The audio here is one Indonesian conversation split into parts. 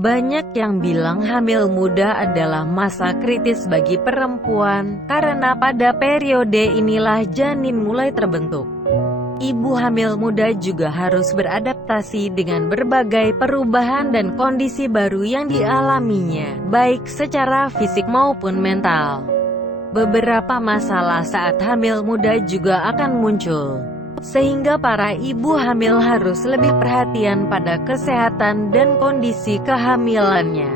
Banyak yang bilang hamil muda adalah masa kritis bagi perempuan, karena pada periode inilah janin mulai terbentuk. Ibu hamil muda juga harus beradaptasi dengan berbagai perubahan dan kondisi baru yang dialaminya, baik secara fisik maupun mental. Beberapa masalah saat hamil muda juga akan muncul, sehingga para ibu hamil harus lebih perhatian pada kesehatan dan kondisi kehamilannya.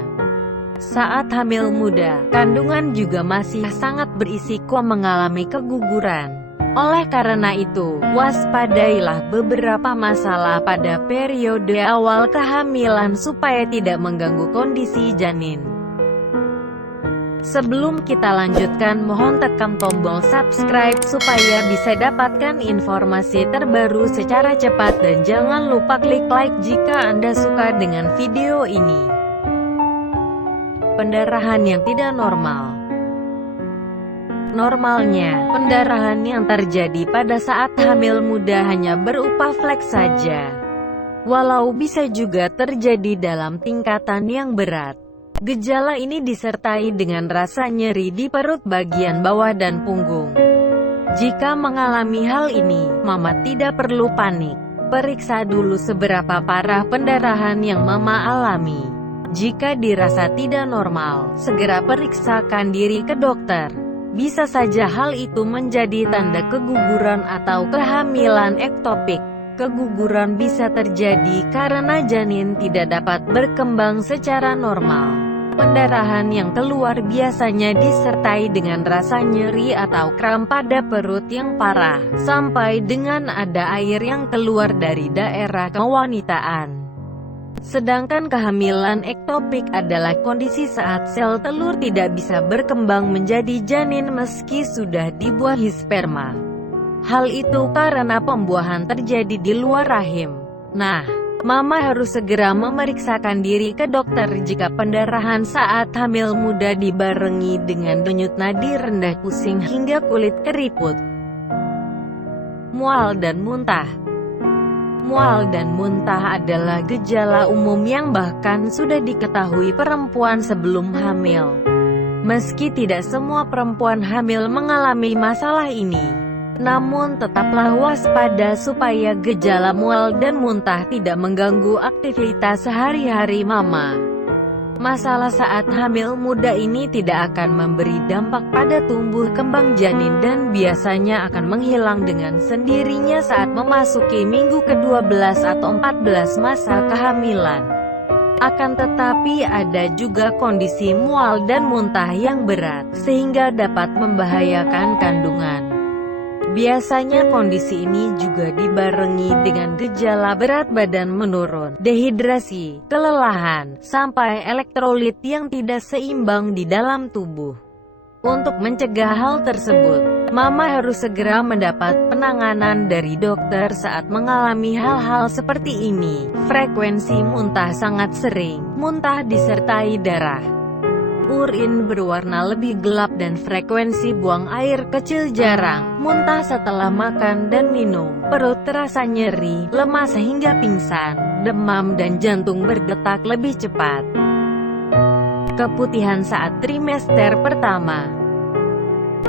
Saat hamil muda, kandungan juga masih sangat berisiko mengalami keguguran. Oleh karena itu, waspadailah beberapa masalah pada periode awal kehamilan supaya tidak mengganggu kondisi janin. Sebelum kita lanjutkan, mohon tekan tombol subscribe supaya bisa dapatkan informasi terbaru secara cepat, dan jangan lupa klik like jika Anda suka dengan video ini. Pendarahan yang tidak normal. Normalnya, pendarahan yang terjadi pada saat hamil muda hanya berupa flek saja, walau bisa juga terjadi dalam tingkatan yang berat. Gejala ini disertai dengan rasa nyeri di perut bagian bawah dan punggung. Jika mengalami hal ini, Mama tidak perlu panik. Periksa dulu seberapa parah pendarahan yang Mama alami. Jika dirasa tidak normal, segera periksakan diri ke dokter. Bisa saja hal itu menjadi tanda keguguran atau kehamilan ektopik. Keguguran bisa terjadi karena janin tidak dapat berkembang secara normal. Pendarahan yang keluar biasanya disertai dengan rasa nyeri atau kram pada perut yang parah, sampai dengan ada air yang keluar dari daerah kewanitaan. Sedangkan kehamilan ektopik adalah kondisi saat sel telur tidak bisa berkembang menjadi janin meski sudah dibuahi sperma. Hal itu karena pembuahan terjadi di luar rahim. Nah, Mama harus segera memeriksakan diri ke dokter jika pendarahan saat hamil muda dibarengi dengan denyut nadi rendah, pusing hingga kulit keriput, mual dan muntah. Mual dan muntah adalah gejala umum yang bahkan sudah diketahui perempuan sebelum hamil. Meski tidak semua perempuan hamil mengalami masalah ini, namun tetaplah waspada supaya gejala mual dan muntah tidak mengganggu aktivitas sehari-hari Mama. Masalah saat hamil muda ini tidak akan memberi dampak pada tumbuh kembang janin dan biasanya akan menghilang dengan sendirinya saat memasuki minggu ke-12 atau 14 masa kehamilan. Akan tetapi ada juga kondisi mual dan muntah yang berat, sehingga dapat membahayakan kandungan. Biasanya kondisi ini juga dibarengi dengan gejala berat badan menurun, dehidrasi, kelelahan, sampai elektrolit yang tidak seimbang di dalam tubuh. Untuk mencegah hal tersebut, Mama harus segera mendapat penanganan dari dokter saat mengalami hal-hal seperti ini. Frekuensi muntah sangat sering, muntah disertai darah, urin berwarna lebih gelap dan frekuensi buang air kecil jarang, muntah setelah makan dan minum, perut terasa nyeri, lemas hingga pingsan, demam dan jantung berdetak lebih cepat. Keputihan saat trimester pertama.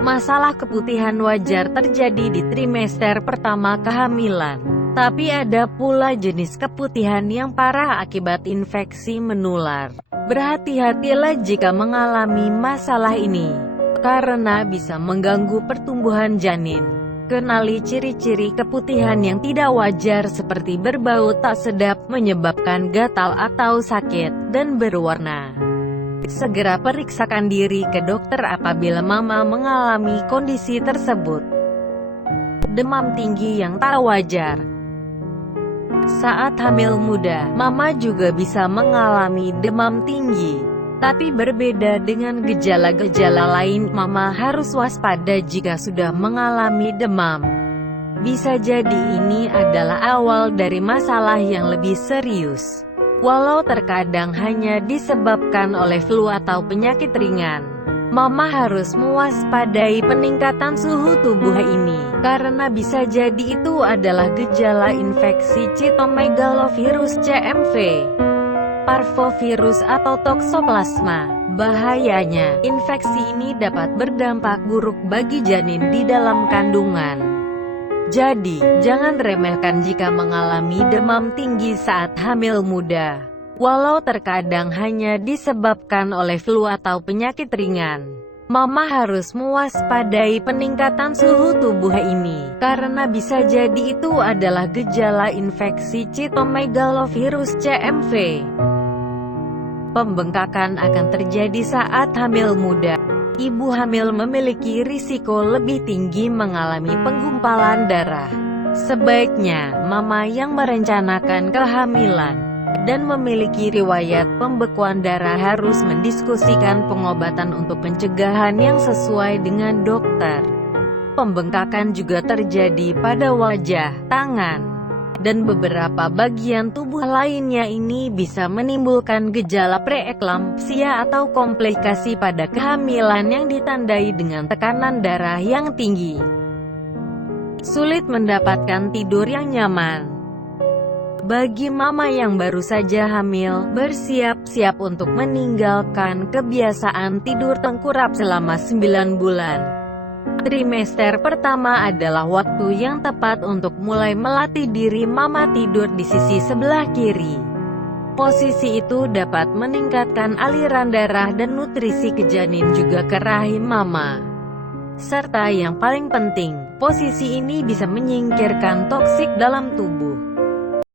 Masalah keputihan wajar terjadi di trimester pertama kehamilan, tapi ada pula jenis keputihan yang parah akibat infeksi menular. Berhati-hatilah jika mengalami masalah ini, karena bisa mengganggu pertumbuhan janin. Kenali ciri-ciri keputihan yang tidak wajar seperti berbau tak sedap, menyebabkan gatal atau sakit, dan berwarna. Segera periksakan diri ke dokter apabila Mama mengalami kondisi tersebut. Demam tinggi yang tak wajar. Saat hamil muda, Mama juga bisa mengalami demam tinggi. Tapi berbeda dengan gejala-gejala lain, Mama harus waspada jika sudah mengalami demam. Bisa jadi ini adalah awal dari masalah yang lebih serius. Walau terkadang hanya disebabkan oleh flu atau penyakit ringan, Mama harus mewaspadai peningkatan suhu tubuh ini, karena bisa jadi itu adalah gejala infeksi cytomegalovirus CMV. parvovirus atau toksoplasma. Bahayanya, infeksi ini dapat berdampak buruk bagi janin di dalam kandungan. Jadi, jangan remehkan jika mengalami demam tinggi saat hamil muda. Walau terkadang hanya disebabkan oleh flu atau penyakit ringan, mama harus mewaspadai peningkatan suhu tubuh ini, karena bisa jadi itu adalah gejala infeksi cytomegalovirus CMV. Pembengkakan akan terjadi saat hamil muda. Ibu hamil memiliki risiko lebih tinggi mengalami penggumpalan darah. Sebaiknya, mama yang merencanakan kehamilan dan memiliki riwayat pembekuan darah harus mendiskusikan pengobatan untuk pencegahan yang sesuai dengan dokter. Pembengkakan juga terjadi pada wajah, tangan, dan beberapa bagian tubuh lainnya. Ini bisa menimbulkan gejala preeklampsia atau komplikasi pada kehamilan yang ditandai dengan tekanan darah yang tinggi. Sulit mendapatkan tidur yang nyaman. Bagi mama yang baru saja hamil, bersiap-siap untuk meninggalkan kebiasaan tidur tengkurap selama 9 bulan. Trimester pertama adalah waktu yang tepat untuk mulai melatih diri mama tidur di sisi sebelah kiri. Posisi itu dapat meningkatkan aliran darah dan nutrisi ke janin juga ke rahim mama. Serta yang paling penting, posisi ini bisa menyingkirkan toksik dalam tubuh.